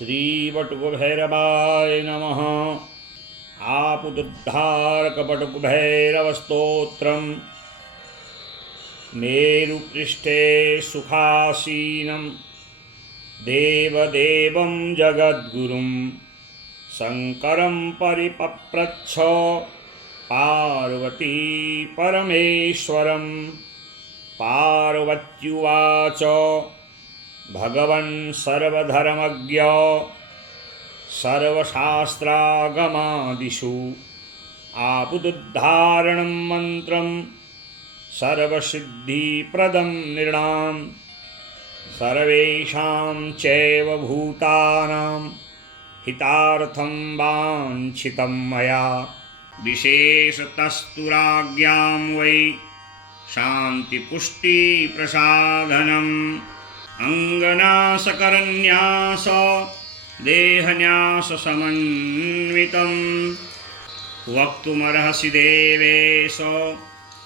श्रीवटुकभैरवाय नमः। आपदुद्धारकवटुकभैरवस्तोत्रम्। मेरुपृष्ठे सुखासीनं देवदेवं जगद्गुरुं शङ्करं परिपप्रच्छ पार्वती परमेश्वरं। पार्वत्युवाच भगवन् सर्वधर्मज्ञ सर्वशास्त्रागमादिषु आपदुद्धारणं मन्त्रं सर्वसिद्धिप्रदं नृणां सर्वेषां चैव भूतानां हितार्थं वाञ्छितं मया। विशेषतस्तु राज्ञां वै शान्तिपुष्टिप्रसाधनम् अङ्गनाशकरन्यास देहन्याससमन्वितं वक्तुमर्हसि देवेश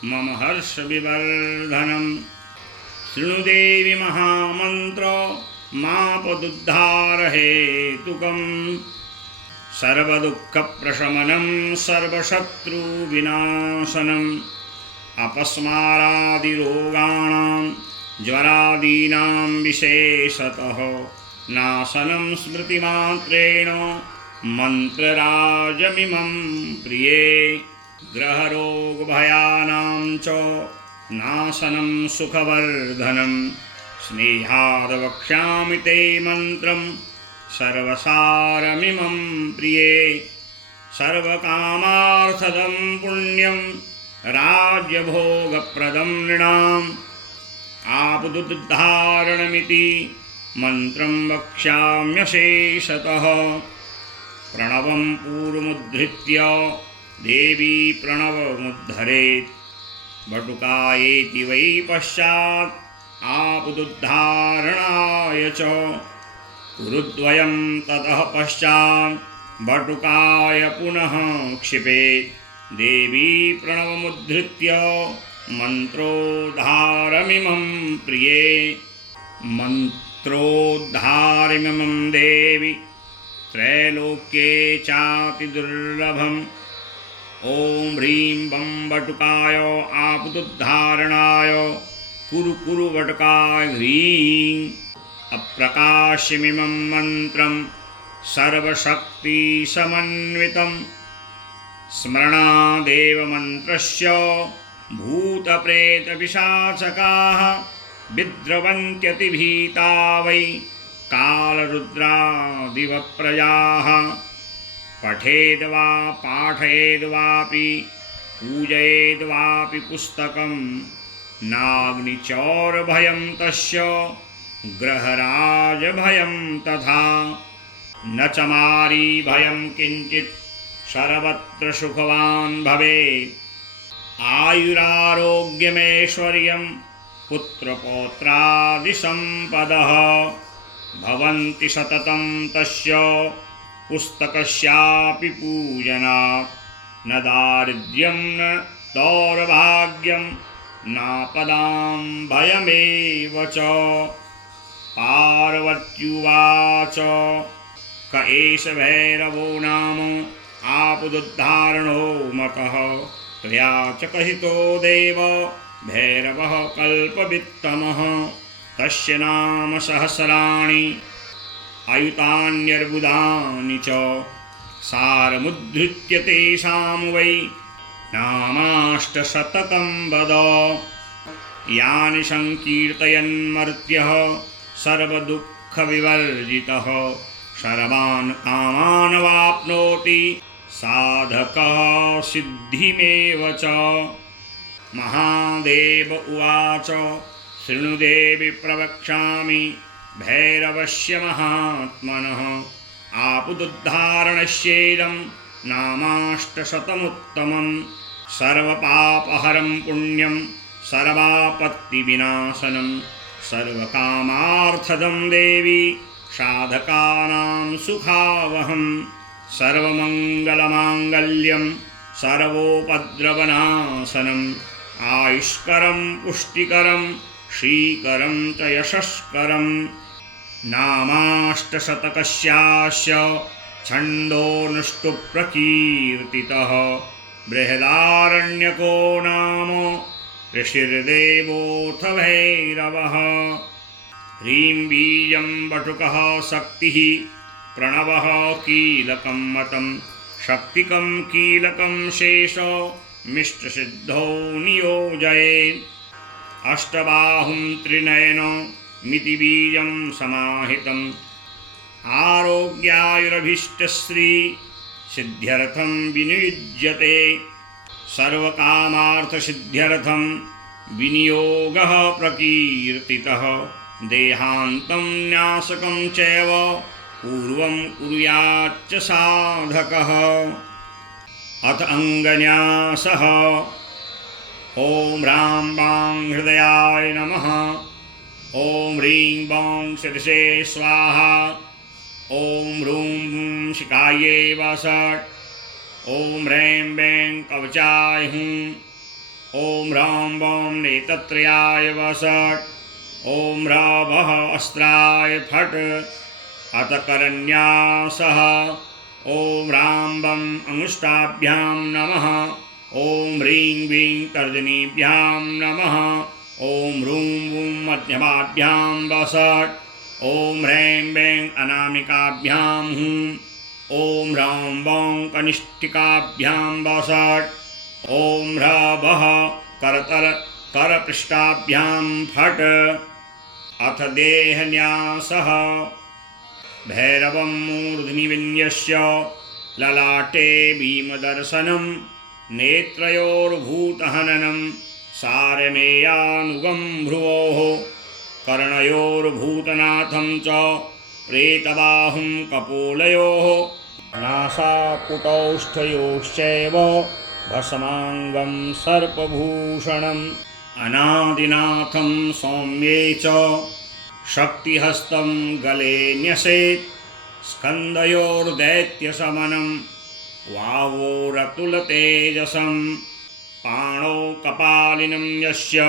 मम हर्षविवर्धनं। शृणु देवि महामन्त्र मापदुद्धारहेतुकं सर्वदुःखप्रशमनं सर्वशत्रुविनाशनम् अपस्मारादिरोगाणां ज्वरादीनां विशेषतः नाशनं स्मृतिमात्रेण मन्त्रराजमिमं प्रिये। ग्रहरोगभयानां च नाशनं सुखवर्धनं स्नेहाद् वक्ष्यामि ते मन्त्रं सर्वसारमिमं प्रिये। सर्वकामार्थदं पुण्यं राज्यभोगप्रदं नृणाम् आपदुद्धारणमिति मन्त्रं वक्ष्याम्यशेषतः। प्रणवं पूर्वमुद्धृत्य देवी प्रणवमुद्धरेत् वटुकायेति वै पश्चात् आपदुद्धारणाय च गुरुद्वयं ततः पश्चात् वटुकाय पुनः क्षिपेत्। देवी प्रणवमुद्धृत्य मन्त्रोद्धारमिमं प्रिये। मन्त्रोद्धारमिमं देवि त्रैलोक्ये चातिदुर्लभम्। ॐ ह्रीं बं वटुकाय आपदुद्धारणाय कुरु कुरु वटुकाय ह्रीं। अप्रकाश्यमिमं मन्त्रं सर्वशक्तिसमन्वितं स्मरणादेव मन्त्रस्य भूतप्रेतपिशाचकाः विद्रवन्त्यतिभीता वै कालरुद्रादिवप्रजाः। पठेद्वा पाठयेद्वापि पूजयेद्वापि पुस्तकं नाग्निचौरभयं तस्य ग्रहराजभयं तथा न च मारीभयं किञ्चित् सर्वत्र सुखवान् भवेत्। आयुरारोग्यमेश्वर्यं पुत्रपौत्रादिसम्पदः भवन्ति सततं तस्य पुस्तकस्यापि पूजनात्। न दारिद्र्यं न दौर्भाग्यं नापदां भयमेव च। पार्वत्युवाच क एष भैरवो नाम आपदुद्धारणो मतः त्वया च कथितो देव भैरवः कल्पवित्तमः। तस्य नाम सहस्राणि अयुतान्यर्बुदानि च सारमुद्धृत्य तेषां वै नामाष्टशतकं वद। यानि संकीर्तयन्मर्त्यः सर्वदुःखविवर्जितः सर्वान् कामान् वाप्नोति साधकः सिद्धिमेव च। महादेव उवाच शृणु देवि प्रवक्ष्यामि भैरवस्य महात्मनः। आपदुद्धारणस्येदं नामाष्टशतमुत्तमं सर्वपापहरं पुण्यं सर्वापत्तिविनाशनं सर्वकामार्थदं देवी साधकानां सुखावहं। सर्वमङ्गलमाङ्गल्यं सर्वोपद्रवनाशनम् आयुष्करं पुष्टिकरं श्रीकरं च यशस्करं। नामाष्टशतकस्यास्य छन्दोनुष्टुप्रकीर्तितः बृहदारण्यको नाम ऋषिर्देवोऽथ भैरवः ह्रीं बीजं वटुकः शक्तिः प्रणवः कीलकं मतं शक्तिकं कीलकं शेषमिष्टसिद्धौ नियोजयेत् अष्टबाहुं त्रिनयनमिति बीजं समाहितम् आरोग्यायुरभीष्टश्रीसिद्ध्यर्थं विनियुज्यते सर्वकामार्थसिद्ध्यर्थं विनियोगः प्रकीर्तितः देहान्तं न्यासकं चैव पूर्वं कुर्याच्च साधकः अथ अङ्गन्यासः ॐ ह्रां वां हृदयाय नमः ॐ ह्रीं वां शिरसे स्वाहा ॐ ह्रूं शिखायै वषट् ॐ ह्रैं वें कवचाय हुं ॐ ह्रां वां नेत्रत्रयाय वषट् ॐ ह्रवः अस्त्राय फट् अथ करन्यासः ॐ ह्रां वं अंगुष्ठाभ्यां नमः ॐ ह्रीं वीं तर्जनीभ्यां नमः ॐ ह्रूं वुं मध्यमाभ्यां वषट् ॐ ह्रैं वें अनामिकाभ्यां हुं ॐ ह्रां वां कनिष्ठिकाभ्यां वषट् ॐ ह्रवः करपृष्ठाभ्यां फट् अथ देहन्यासः भैरवं मूर्ध्नि विन्यस्य ललाटे भीमदर्शनं नेत्रयोर्भूतहननं सारमेयानुगं भ्रुवोः कर्णयोर्भूतनाथं च प्रेतबाहुं कपोलयोः नासापुटौष्ठयोश्चैव भस्माङ्गं सर्पभूषणम् अनादिनाथं सौम्ये च शक्तिहस्तं गले न्यसेत् स्कन्धयोर्दैत्यशमनं वावोरतुलतेजसं पाणौ कपालिनं यस्य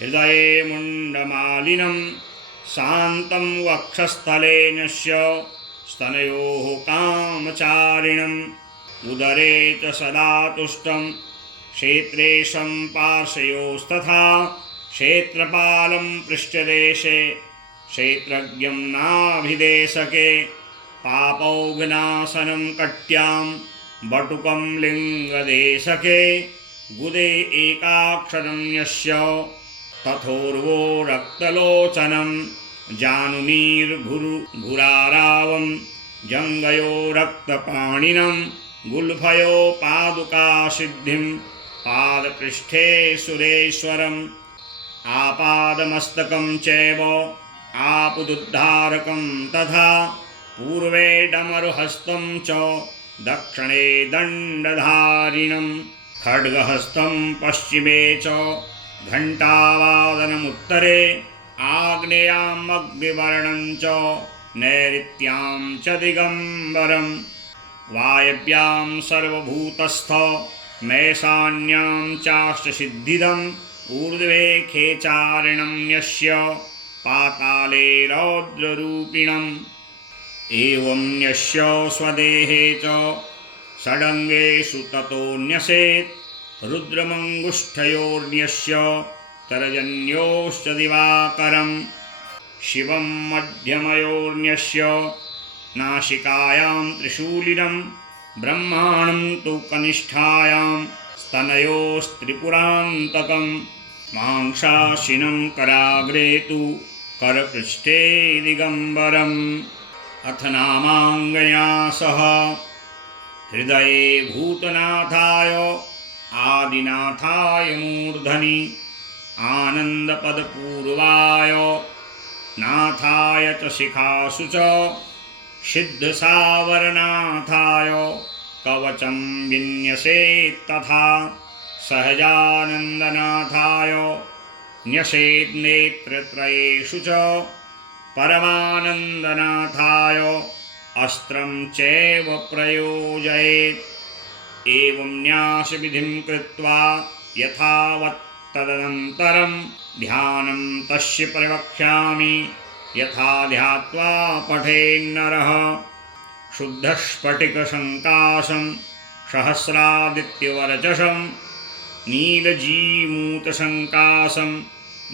हृदये मुण्डमालिनं शान्तं वक्षस्थले न्यस्य स्तनयोः कामचारिणम् उदरे च सदा तुष्टं क्षेत्रेशं पार्श्वयोस्तथा क्षेत्रपालं पृष्ठदेशे क्षेत्रज्ञं नाभिदेशके पापौघनाशनं कट्यां बटुकं लिङ्गदेशके गुदे एकाक्षरं यस्य तथोर्वो रक्तलोचनं जानुनीर्घुरारावं जङ्गयो रक्तपाणिनं गुल्फयो पादुकासिद्धिं पादपृष्ठे सुरेश्वरम् आपादमस्तकं चैव आपुदुद्धारकं तथा पूर्वे डमरुहस्तं च दक्षिणे दण्डधारिणं खड्गहस्तं पश्चिमे च घण्टावादनमुत्तरे आग्नेयामग्निवर्णं च नैऋत्यां च दिगम्बरं वायव्यां सर्वभूतस्थ मैशान्यां चाष्टसिद्धिदम् ऊर्ध्वे खेचारिणं यस्य पाताले रौद्ररूपिणम् एवं यस्य स्वदेहे च षडङ्गेषु ततो न्यसेत् रुद्रमङ्गुष्ठयोर्न्यस्य तर्जन्योश्च दिवाकरं शिवं मध्यमयोर्न्यस्य नासिकायां त्रिशूलिनं ब्रह्माणं तु कनिष्ठायां स्तनयोस्त्रिपुरान्तकं मांसाशिनं कराग्रे तु करपृष्ठे दिगम्बरम् अथ नामाङ्गन्यासः हृदये भूतनाथाय आदिनाथाय मूर्धनि आनन्दपदपूर्वाय नाथाय च शिखासु च सिद्धसावरनाथाय कवचं विन्यसेत्तथा सहजानन्दनाथाय न्यसेन्नेत्रत्रयेषु च परमानन्दनाथाय अस्त्रं चैव प्रयोजयेत् एवं न्यासविधिं कृत्वा यथावत् तदनन्तरं ध्यानं तस्य प्रवक्ष्यामि यथा ध्यात्वा पठेन्नरः शुद्धस्फटिकसङ्काशं सहस्रादित्यवर्चसं नीलजीमूतसङ्काशं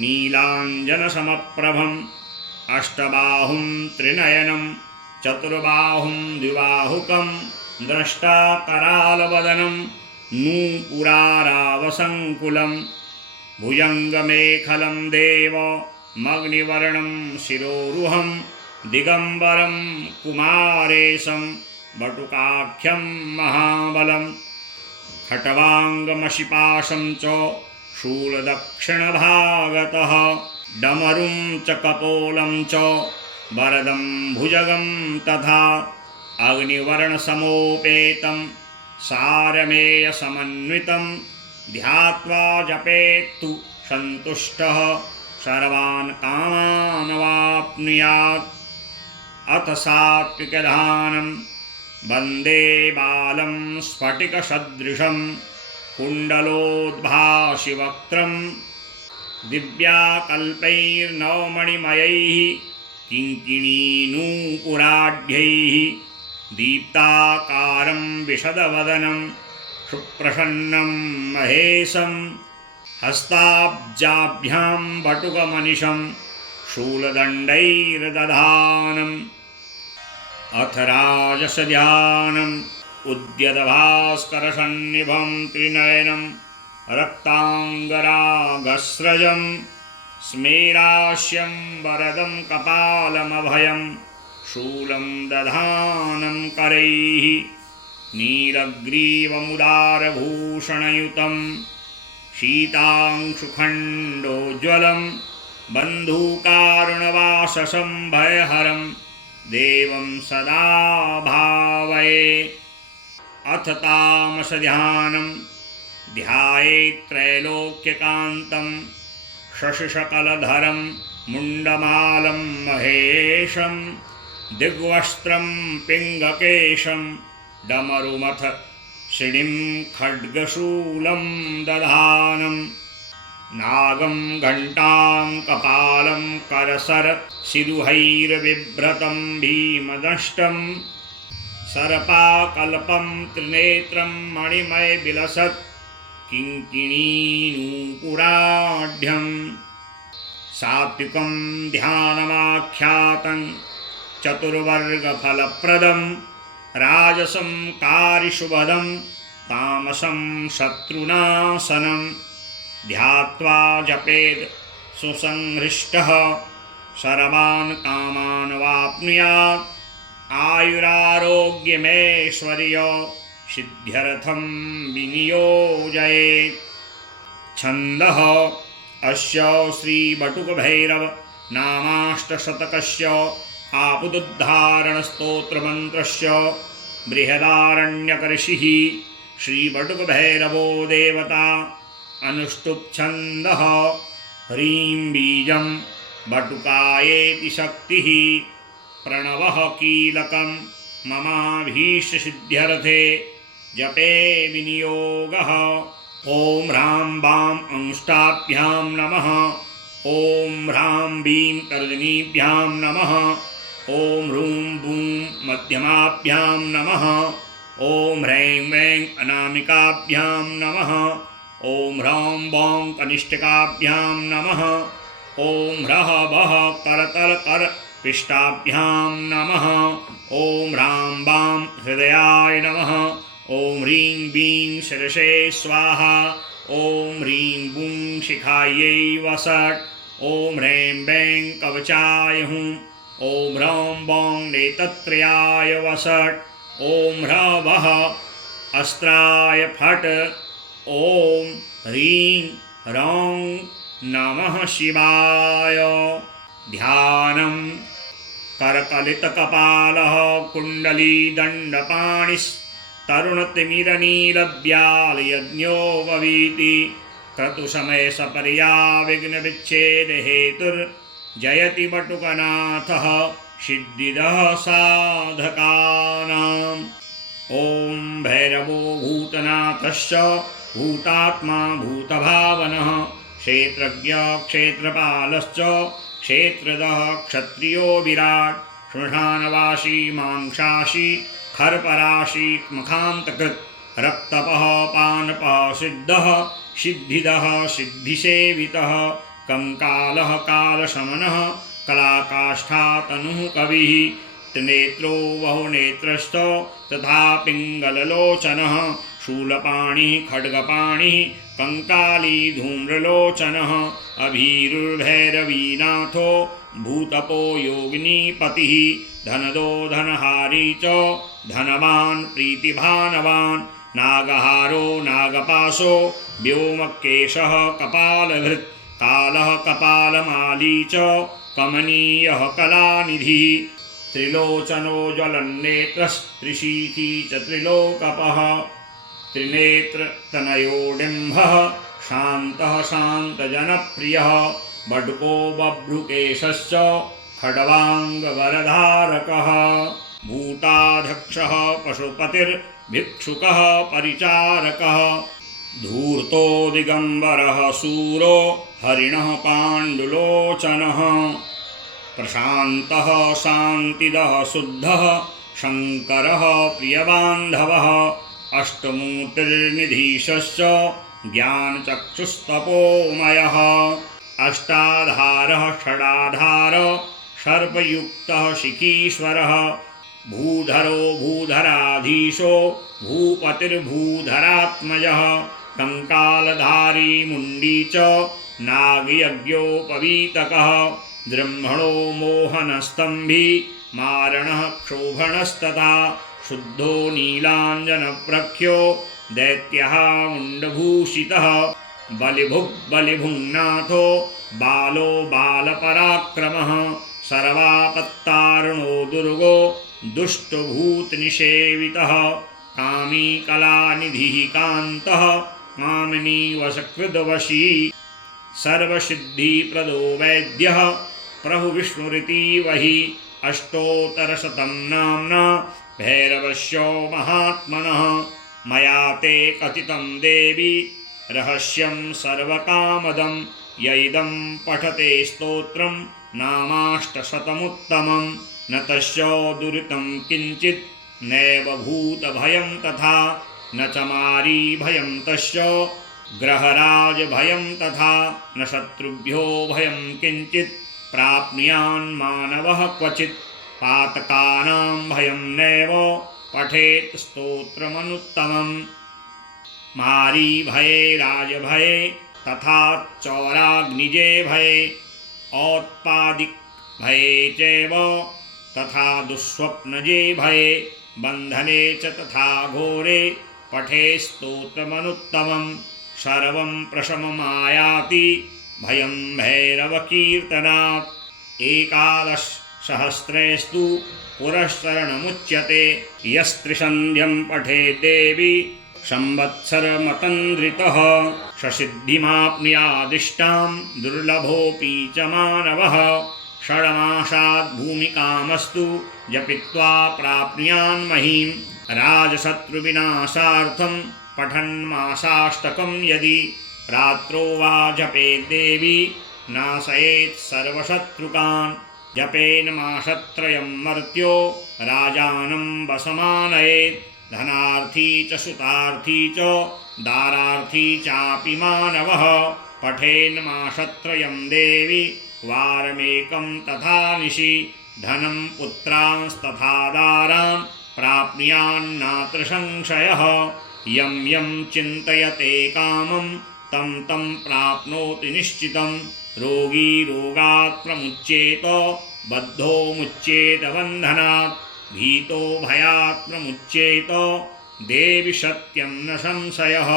नीलाञ्जनसमप्रभम् अष्टबाहुं त्रिनयनं चतुर्बाहुं द्विबाहुकं द्रष्टाकरालवदनं नूपुरारावसङ्कुलं भुजङ्गमेखलं देवमग्निवर्णं शिरोरुहं दिगम्बरं कुमारेशं वटुकाख्यं महाबलं खट्वाङ्गमशिपाशं च शूलदक्षिणभागतः डमरुं च कपोलं च वरदं भुजगं तथा अग्निवर्णसमोपेतं सारमेयसमन्वितं ध्यात्वा जपेत्तु सन्तुष्टः सर्वान् कामानवाप्नुयात्। अथ सात्विकदानं वन्दे बालं स्फटिकसदृशं कुण्डलोद्भासिवक्त्रं दिव्याकल्पैर्नवमणिमयैः किङ्किणीनूपुराढ्यैः दीप्ताकारं विशदवदनं सुप्रसन्नं महेशं हस्ताब्जाभ्यां वटुकमनिशं शूलदण्डैर्दधानम्। अथ राजसध्यानम् उद्यतभास्करसन्निभं त्रिनयनं रक्ताङ्गरागस्रजं स्मेरास्यं वरदं कपालमभयं शूलं दधानं करैः नीलग्रीवमुदारभूषणयुतं शीतांशुखण्डोज्ज्वलं बन्धूकारुणवाससं भयहरं देवं सदा भावये। अथ तामसध्यानं ध्यायेत्त्रैलोक्यकान्तं शशिशकलधरं मुण्डमालं महेशं दिग्वस्त्रं पिङ्गकेशं डमरुमथ श्रीं खड्गशूलं दधानं नागं घण्टां कपालं करसरसिरुहैर्बिभ्रतं भीमदष्टं सर्पाकल्पं त्रिनेत्रं मणिमयविलसत् किङ्किणीनूपुराढ्यं सात्विकं ध्यानमाख्यातं चतुर्वर्गफलप्रदं राजसं कारिशुभदं तामसं शत्रुनाशनं ध्यात्वा जपेत् सुसंहृष्टः सर्वान् कामान् वाप्नुयात्। आयुरारोग्यमेश्वर्य सिद्ध्यर्थं विनियोजयेत्। छन्दः अस्य श्रीबटुकभैरव नामाष्टशतकस्य आपुदुद्धारणस्तोत्रमन्त्रस्य बृहदारण्यकर्षिः श्रीबटुकभैरवो देवता अनुष्टुप् छन्दः ह्रीं बीजं बटुकायेति शक्तिः प्रणवः कीलकं ममाभीष्टसिद्ध्यर्थे जपे विनियोगः। ॐ ह्रां वां अंष्टाभ्यां नमः। ॐ ह्रां बीं तर्जनीभ्यां नमः। ॐ ह्रूं बूं मध्यमाभ्यां नमः। ॐ ह्रैं वैं अनामिकाभ्यां नमः। ॐ ह्रौं बौं कनिष्ठिकाभ्यां नमः। ॐ ह्रः वः करतलकरपिष्टाभ्यां नमः। ॐ ह्रां वां हृदयाय नमः। ॐ ह्रीं बीं शिरसे स्वाहा। ॐ ह्रीं बूं शिखायै वसट्। ॐ ह्रैं वैं कवचाय हुं। ॐ ह्रौं बौं नेतत्रयाय वसट्। ॐ ह्रः वः अस्त्राय फट्। ॐ ह्रीं ह्रौं नमः शिवाय। ध्यानं करकलितकपालः कुण्डलीदण्डपाणिस्तरुणतिमिरनीलव्यालयज्ञो ववीति क्रतुसमयसपर्याविघ्नविच्छेदहेतुर्जयति बटुकनाथः सिद्धिदः साधकानाम्। ॐ भैरवो भूतनाथश्च भूतात्मा भूतभावनः क्षेत्रज्ञ क्षेत्रपालश्च क्षेत्रदः क्षत्रियो विराट् श्मशानवासी मांसाशी खरपराशी मखान्तकृत् रक्तपः पानपः सिद्धः सिद्धिदः सिद्धिसेवितः कंकालः कालशमनः कलाकाष्ठा तनुः कविः त्रिनेत्रो बहुनेत्रस्थो तथा पिङ्गललोचनः शूलपाणिः खड्गपाणिः कंकाली धूम्रलोचनः अभीरुर्भैरवीनाथो भूतपो योगिनीपतिः धनदो धनहारी च धनवान् प्रीतिभानवान् नागहारो नागपाशो व्योमकेशः कपालभृत् कालः कपालमाली च कमनीयः कलानिधिः त्रिलोचनो ज्वलन्नेत्रस्त्रिशीकी च त्रिलोकपः त्रिनेत्रतनयोडिम्भः शान्तः शान्तजनप्रियः बड्को बभ्रुकेशश्च खड्वाङ्गवरधारकः भूताध्यक्षः पशुपतिर्भिक्षुकः परिचारकः धूर्तो दिगम्बरः शूरो हरिणः पाण्डुलोचनः प्रशान्तः शान्तिदः शुद्धः शङ्करः प्रियबान्धवः अष्टमूर्तिर्निधीशश्च ज्ञानचक्षुस्तपोमयः अष्टाधारः षडाधार सर्पयुक्तः शिखीश्वरः भूधरो भूधराधीशो भूपतिर्भूधरात्मजः कंकालधारी मुण्डी च नागयज्ञोपवीतकः ब्रह्मणो मोहनस्तंभी मारणः क्षोभणस्तथा शुद्धो नीलाञ्जनप्रख्यो दैत्यः मुण्डभूषितः बलिभुग्बलिभुङ्नाथो बालो बालपराक्रमः सर्वापत्तारुणो दुर्गो दुष्टभूतनिषेवितः कामी कलानिधिः कान्तः कामिनी वशकृद्वशी सर्वसिद्धिप्रदो वैद्यः प्रभुविष्णुरिति वहि अष्टोत्तरशतं नाम्ना भैरवस्यो महात्मनः मया ते कथितं देवी रहस्यं सर्वकामदं यैदं पठते स्तोत्रं नामाष्टशतमुत्तमं न तस्य दुरितं किञ्चित् नैव भूतभयं तथा न च मारीभयं तस्य ग्रहराजभयं तथा न शत्रुभ्यो भयं किञ्चित् प्राप्नुयान् मानवः क्वचित् पातकानां भयं नैव पठेत् स्तोत्रमनुत्तमम् मारीभये राजभये तथा चौराग्निजे भये औत्पादिकभये चैव तथा दुःस्वप्नजे भये बन्धने च तथा घोरे पठे स्तोत्रमनुत्तमं सर्वं प्रशममायाति भयं भैरवकीर्तनात् एकादशसहस्रेस्तु पुरःशरणमुच्यते यस्त्रिसन्ध्यं पठेत् देवी संवत्सरमतन्द्रितः ससिद्धिमाप्नुयादिष्टां दुर्लभोऽपि च मानवः षड्मासात् भूमिकामस्तु जपित्वा प्राप्नुयान् महीं राजशत्रुविनाशार्थं पठन्मासाष्टकं यदि रात्रौ वा जपेत् देवी नाशयेत् सर्वशत्रुकान् जपेन मासत्रयं मर्त्यो राजानं वशमानयेत् धनार्थी च सुतार्थी च दारार्थी चापि मानवः पठेन् मासत्रयं देवी वारमेकं तथा निशि धनं पुत्रांस्तथा दारान् प्राप्नुयान्नात्र संशयः यं यं चिन्तयते कामं तं तं प्राप्नोति निश्चितं रोगी रोगात् प्रमुच्येत बद्धो मुच्येत बन्धनात् भीतो भयात् प्रमुच्येत देवि सत्यं न संशयः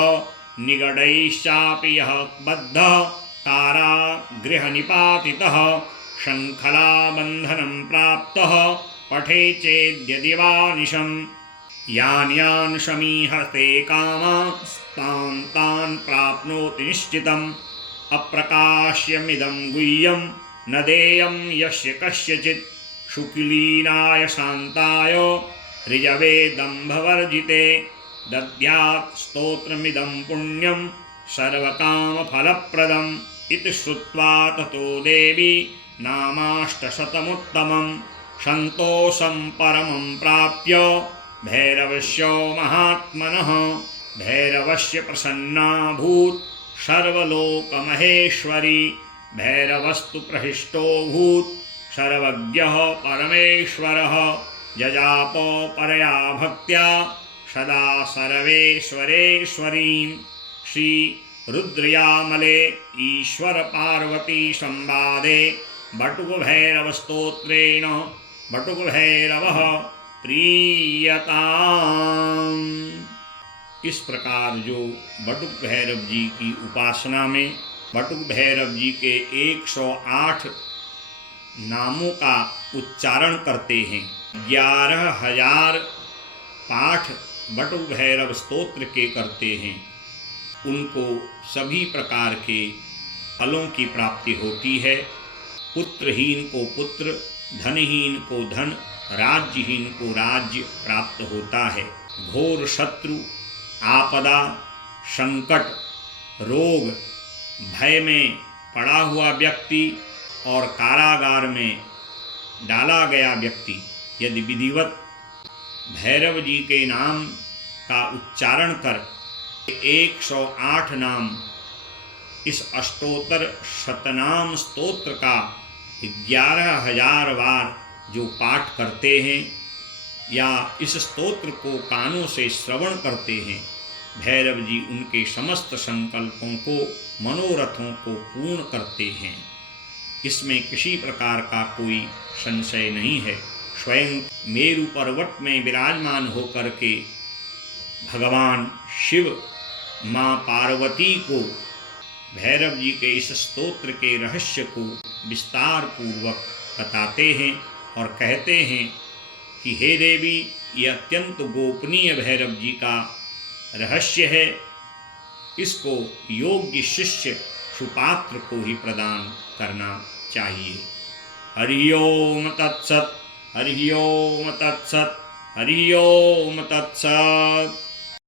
निगडैश्चापि यः बद्धः कारागृहनिपातितः शङ्खलाबन्धनं प्राप्तः पठे चेद्यदि वा निशम् यान् यान् समीहते कामास्तान् तान् प्राप्नोति निश्चितम् अप्रकाश्यमिदं गुह्यं न देयं यस्य कस्यचित् शुक्लीनाय शान्ताय ऋजवे दम्भवर्जिते दद्यात् स्तोत्रमिदं पुण्यं सर्वकामफलप्रदम् इति श्रुत्वा ततो देवी नामाष्टशतमुत्तमं संतोषं परमं प्राप्य भैरवस्य महात्मनः भैरवस्य प्रसन्नाभूत् सर्वलोकमहेश्वरी भैरवस्तु प्रहिष्टोऽभूत् सर्वज्ञः परमेश्वरः जजाप परया भक्त्या सदा सर्वेश्वरेश्वरीं श्री रुद्रयामले ईश्वर पार्वती संवादे बटुकभैरवस्तोत्रेण बटुकभैरवः प्रीयताम्। इस प्रकार जो बटुक भैरव जी की उपासना में बटुक भैरव जी के 108 नामों का उच्चारण करते हैं, 11,000 पाठ बटुक भैरव स्तोत्र के करते हैं, उनको सभी प्रकार के फलों की प्राप्ति होती है। पुत्रहीन को पुत्र, धनहीन को धन, राज्यहीन को राज्य प्राप्त होता है। घोर शत्रु, आपदा, संकट, रोग, भय में पड़ा हुआ व्यक्ति और कारागार में डाला गया व्यक्ति यदि विधिवत भैरव जी के नाम का उच्चारण कर 108 नाम इस अष्टोत्तर शतनाम स्तोत्र का 11,000 बार जो पाठ करते हैं या इस स्तोत्र को कानों से श्रवण करते हैं, भैरव जी उनके समस्त संकल्पों को, मनोरथों को पूर्ण करते हैं। इसमें किसी प्रकार का कोई संशय नहीं है। स्वयं मेरु पर्वत में विराजमान होकर के भगवान शिव माँ पार्वती को भैरव जी के इस स्तोत्र के रहस्य को विस्तार पूर्वक बताते हैं और कहते हैं कि हे देवी, ये अत्यंत गोपनीय भैरव जी का रहस्य है, इसको योग्य शिष्य सुपात्र को ही प्रदान करना चाहिए। हरि ओम तत्सत, हरि ओम तत्सत, हरि ओम तत्सत।